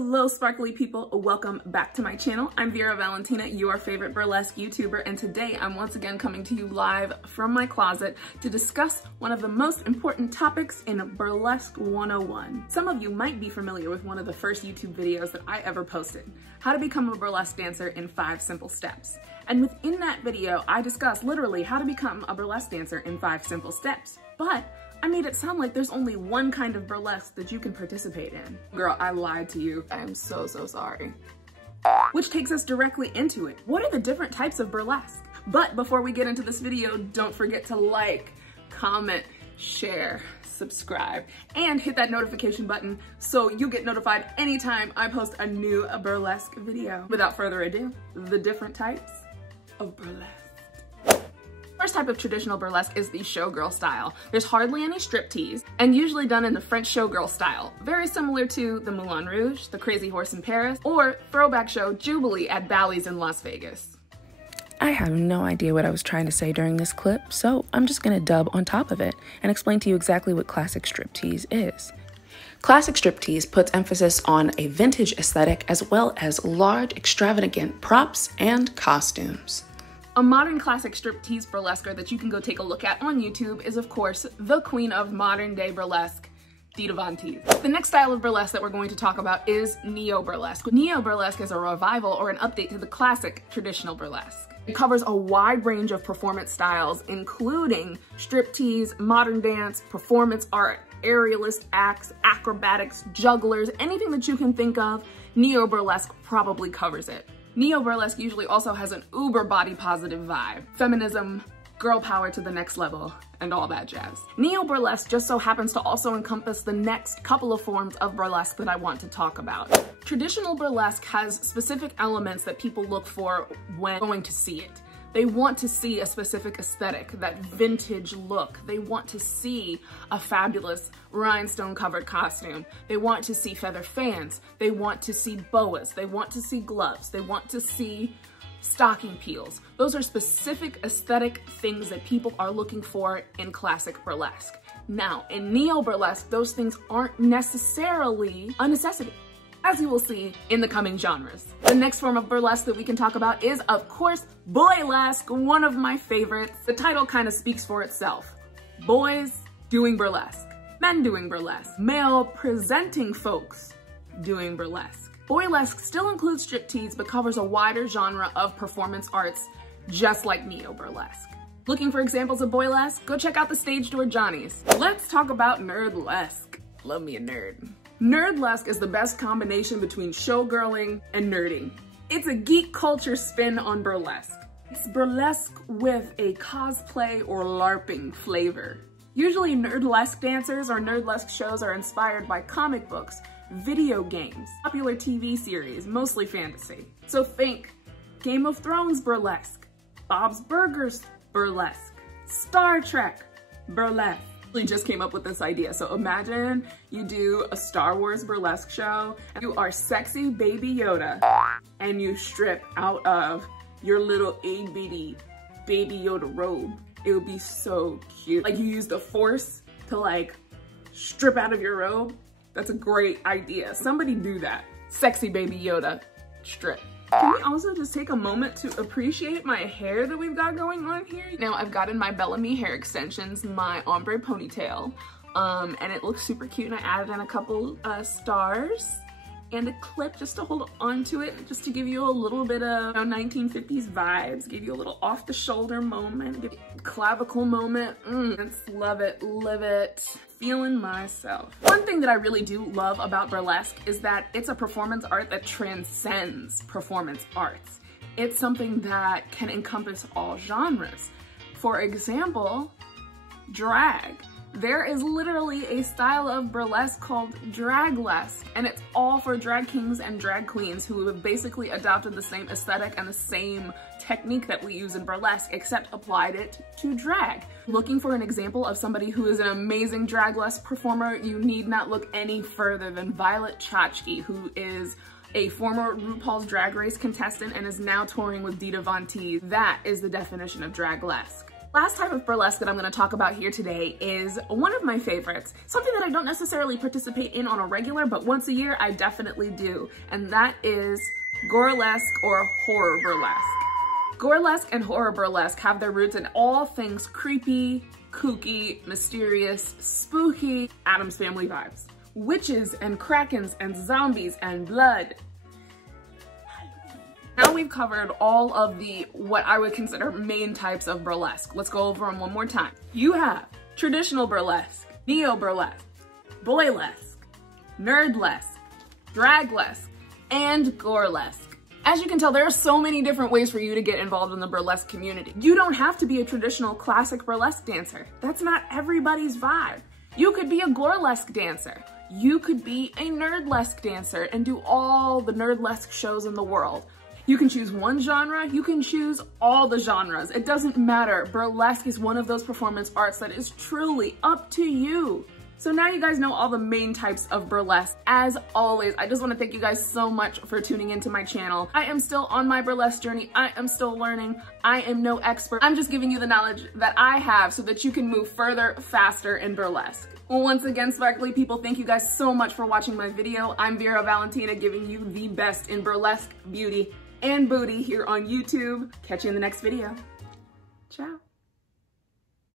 Hello sparkly people, welcome back to my channel. I'm Vera Valentinaa, your favorite burlesque YouTuber, and today I'm once again coming to you live from my closet to discuss one of the most important topics in Burlesque 101. Some of you might be familiar with one of the first YouTube videos that I ever posted, How to Become a Burlesque Dancer in 5 Simple Steps. And within that video, I discussed literally how to become a burlesque dancer in 5 simple steps. But I made it sound like there's only one kind of burlesque that you can participate in. Girl, I lied to you. I am so sorry. Which takes us directly into it. What are the different types of burlesque? But before we get into this video, don't forget to like, comment, share, subscribe, and hit that notification button so you get notified anytime I post a new burlesque video. Without further ado, the different types of burlesque. First type of traditional burlesque is the showgirl style. There's hardly any striptease, and usually done in the French showgirl style, very similar to the Moulin Rouge, the Crazy Horse in Paris, or throwback show Jubilee at Bally's in Las Vegas. I have no idea what I was trying to say during this clip, so I'm just gonna dub on top of it and explain to you exactly what classic striptease is. Classic striptease puts emphasis on a vintage aesthetic as well as large, extravagant props and costumes. A modern classic striptease burlesquer that you can go take a look at on YouTube is, of course, the queen of modern day burlesque, Dita Von Teese. The next style of burlesque that we're going to talk about is neo-burlesque. Neo-burlesque is a revival or an update to the classic traditional burlesque. It covers a wide range of performance styles, including striptease, modern dance, performance art, aerialist acts, acrobatics, jugglers, anything that you can think of, neo-burlesque probably covers it. Neo-burlesque usually also has an uber body positive vibe. Feminism, girl power to the next level, and all that jazz. Neo-burlesque just so happens to also encompass the next couple of forms of burlesque that I want to talk about. Traditional burlesque has specific elements that people look for when going to see it. They want to see a specific aesthetic, that vintage look. They want to see a fabulous rhinestone-covered costume. They want to see feather fans. They want to see boas. They want to see gloves. They want to see stocking peels. Those are specific aesthetic things that people are looking for in classic burlesque. Now, in neo-burlesque, those things aren't necessarily a necessity, as you will see in the coming genres. The next form of burlesque that we can talk about is, of course, boylesque, one of my favorites. The title kind of speaks for itself. Boys doing burlesque, men doing burlesque, male presenting folks doing burlesque. Boylesque still includes striptease, but covers a wider genre of performance arts, just like neo-burlesque. Looking for examples of boylesque? Go check out the Stage Door Johnnies. Let's talk about nerdlesque. Love me a nerd. Nerdlesque is the best combination between showgirling and nerding. It's a geek culture spin on burlesque. It's burlesque with a cosplay or LARPing flavor. Usually nerdlesque dancers or nerdlesque shows are inspired by comic books, video games, popular TV series, mostly fantasy. So think Game of Thrones burlesque, Bob's Burgers burlesque, Star Trek burlesque. We just came up with this idea. So imagine you do a Star Wars burlesque show, and you are sexy baby Yoda, and you strip out of your little itty-bitty baby Yoda robe. It would be so cute. Like you use the force to like strip out of your robe. That's a great idea. Somebody do that. Sexy baby Yoda strip. Can we also just take a moment to appreciate my hair that we've got going on here? Now I've got in my Bellamy hair extensions, my ombre ponytail, and it looks super cute, and I added in a couple stars and a clip just to hold on to it, just to give you a little bit of 1950s vibes, give you a little off the shoulder moment, give you a clavicle moment. Just love it, live it. Feeling myself. One thing that I really do love about burlesque is that it's a performance art that transcends performance arts. It's something that can encompass all genres. For example, drag. There is literally a style of burlesque called draglesque, and it's all for drag kings and drag queens who have basically adopted the same aesthetic and the same technique that we use in burlesque, except applied it to drag. Looking for an example of somebody who is an amazing draglesque performer, you need not look any further than Violet Chachki, who is a former RuPaul's Drag Race contestant and is now touring with Dita Von Teese. That is the definition of draglesque. Last type of burlesque that I'm going to talk about here today is one of my favorites. Something that I don't necessarily participate in on a regular, but once a year I definitely do. And that is burlesque or horror burlesque. Burlesque and horror burlesque have their roots in all things creepy, kooky, mysterious, spooky, Addams Family vibes. Witches and krakens and zombies and blood. Now we've covered all of the, what I would consider main types of burlesque. Let's go over them one more time. You have traditional burlesque, neo-burlesque, boylesque, nerdlesque, draglesque, and gorelesque. As you can tell, there are so many different ways for you to get involved in the burlesque community. You don't have to be a traditional classic burlesque dancer. That's not everybody's vibe. You could be a gorelesque dancer. You could be a nerdlesque dancer and do all the nerdlesque shows in the world. You can choose one genre, you can choose all the genres. It doesn't matter. Burlesque is one of those performance arts that is truly up to you. So now you guys know all the main types of burlesque. As always, I just want to thank you guys so much for tuning into my channel. I am still on my burlesque journey. I am still learning. I am no expert. I'm just giving you the knowledge that I have so that you can move further, faster in burlesque. Well, once again, sparkly people, thank you guys so much for watching my video. I'm Vera Valentinaa, giving you the best in burlesque, beauty, and booty here on YouTube. Catch you in the next video. Ciao.